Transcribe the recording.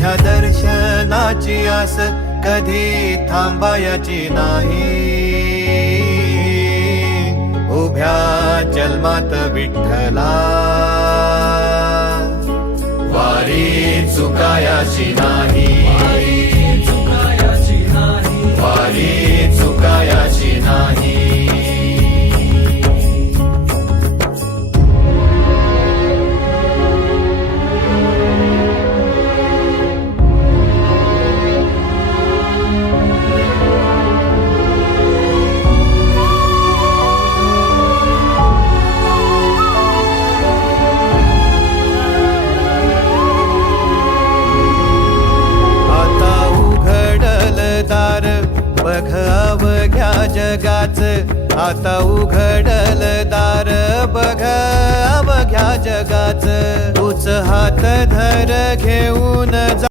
तुझ्या दर्शनाची आस कधी थांबायची नाही. उभ्या जन्मात विठ्ठला वारी चुकायाची नाही. वारी चुकायाची नाही. बघ अवघ्या जगाच, आता उघडल दार बघ अवघ्या जगाच. तूच हात धर घेऊन